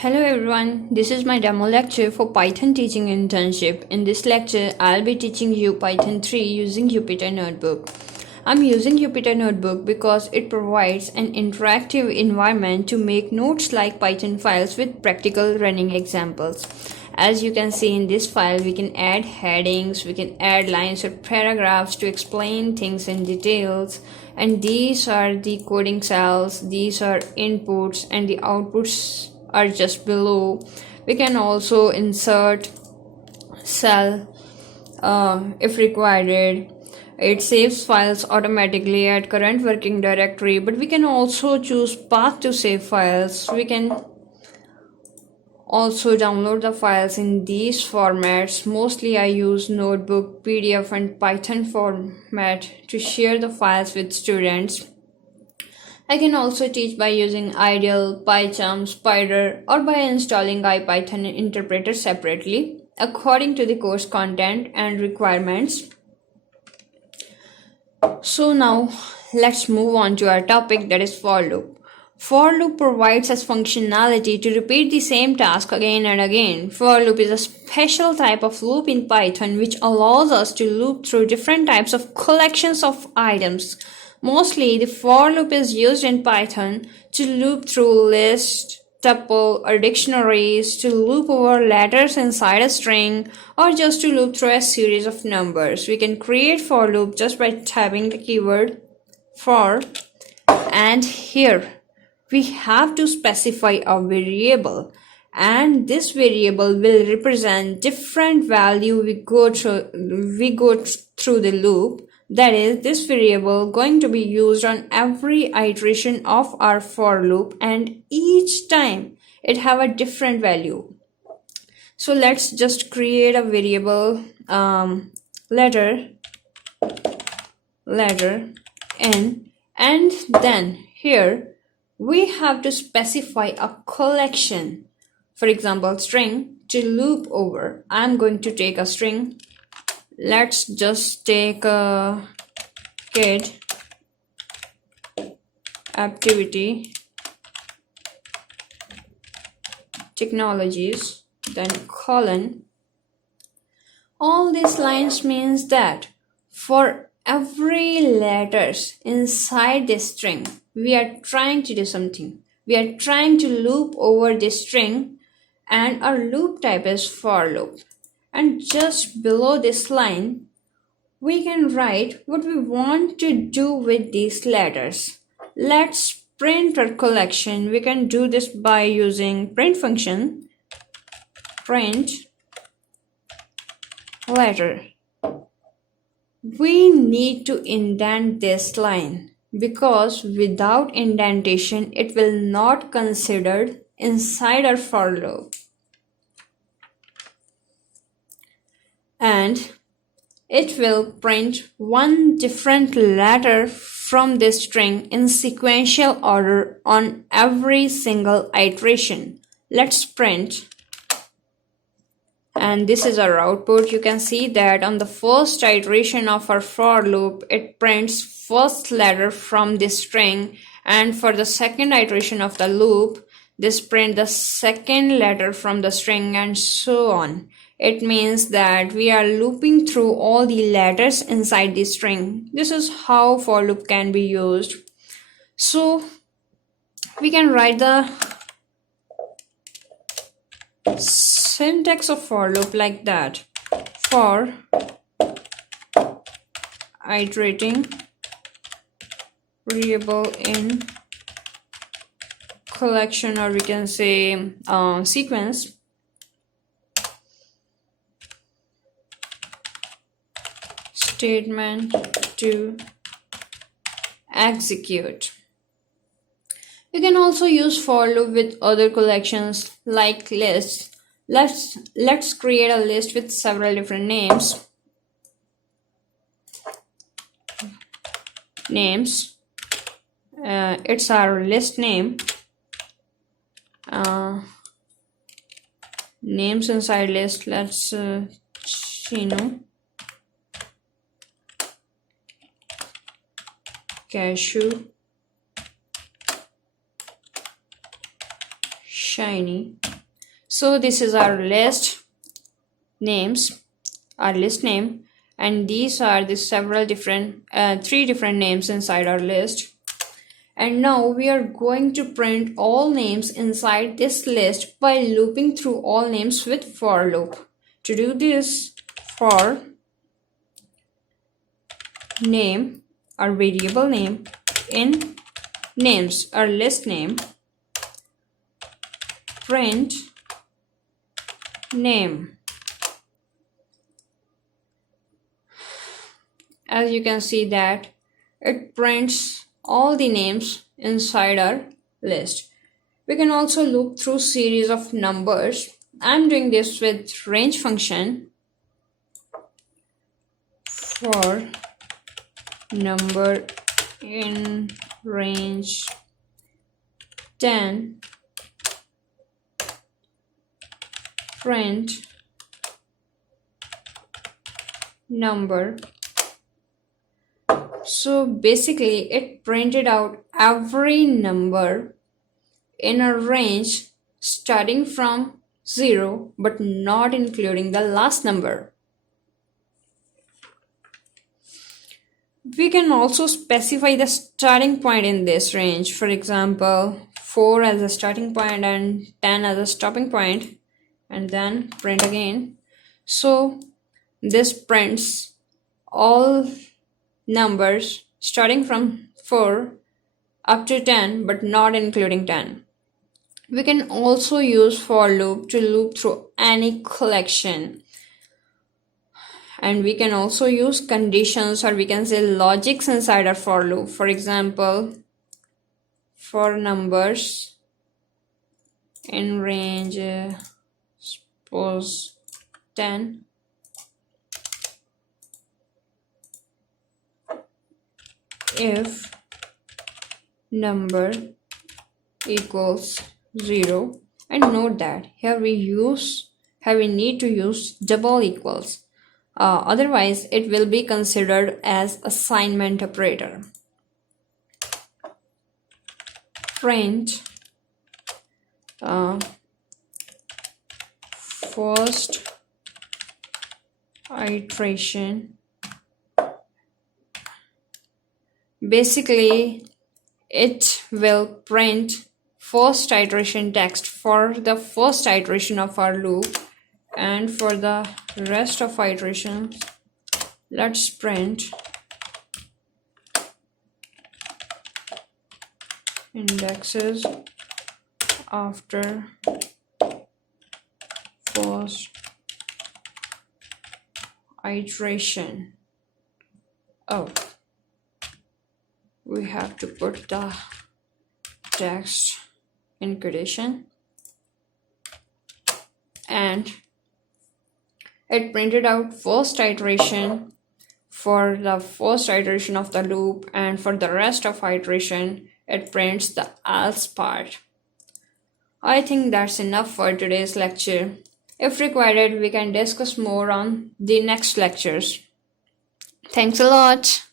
Hello everyone, this is my demo lecture for Python teaching internship. In this lecture, I'll be teaching you Python 3 using Jupyter Notebook. I'm using Jupyter Notebook because it provides an interactive environment to make notes like Python files with practical running examples. As you can see in this file, we can add headings, we can add lines or paragraphs to explain things in details. And these are the coding cells, these are inputs, and the outputs are just below. We can also insert cell if required. It saves files automatically at current working directory, but we can also choose path to save files. We can also download the files in these formats. Mostly I use Notebook, PDF, and Python format to share the files with students. I can also teach by using IDLE, PyCharm, Spider, or by installing IPython interpreter separately according to the course content and requirements. So now let's move on to our topic, that is for loop. For loop provides us functionality to repeat the same task again and again. For loop is a special type of loop in Python which allows us to loop through different types of collections of items. Mostly, the for loop is used in Python to loop through lists, tuple, or dictionaries, to loop over letters inside a string, or just to loop through a series of numbers. We can create for loop just by typing the keyword for, and here we have to specify a variable, and this variable will represent different value we go through the loop. That is, this variable going to be used on every iteration of our for loop, and each time it have a different value. So let's just create a variable letter n, and then here we have to specify a collection. For example, string to loop over. I'm going to take a string. Let's just take a kid activity technologies, then colon. All these lines means that for every letters inside this string, we are trying to do something. We are trying to loop over this string, and our loop type is for loop. And just below this line, we can write what we want to do with these letters. Let's print our collection. We can do this by using print function, print letter. We need to indent this line because without indentation, it will not considered inside our for loop. And it will print one different letter from this string in sequential order on every single iteration. Let's print, and this is our output. You can see that on the first iteration of our for loop, it prints first letter from this string, and for the second iteration of the loop, this print the second letter from the string, and so on. It means that we are looping through all the letters inside the string. This is how for loop can be used. So we can write the syntax of for loop like that. For iterating variable in collection, or we can say sequence, statement to execute. You can also use for loop with other collections like lists. Let's create a list with several different names. It's our list name. Names inside list. Let's Chino, cashew, shiny. So this is our list names, our list name, and these are the several different three different names inside our list. And now we are going to print all names inside this list by looping through all names with for loop. To do this, for name, our variable name, in names, our list name, print name. As you can see that it prints all the names inside our list. We can also loop through series of numbers. I'm doing this with range function. For number in range 10, print number. So basically it printed out every number in a range starting from 0 but not including the last number. We can also specify the starting point in this range. For example, 4 as a starting point and 10 as a stopping point, and then print again. So this prints all numbers starting from 4 up to 10 but not including 10. We can also use for loop to loop through any collection, and we can also use conditions, or we can say logics inside our for loop. For example, for numbers in range suppose 10, if number equals 0, and note that here we need to use double equals, otherwise it will be considered as assignment operator. Print first iteration. Basically it will print first iteration text for the first iteration of our loop, and for the rest of iterations let's print indexes after first iteration. Oh, we have to put the text in quotation, and it printed out first iteration for the first iteration of the loop, and for the rest of iteration it prints the else part. I think that's enough for today's lecture. If required, we can discuss more on the next lectures. Thanks a lot.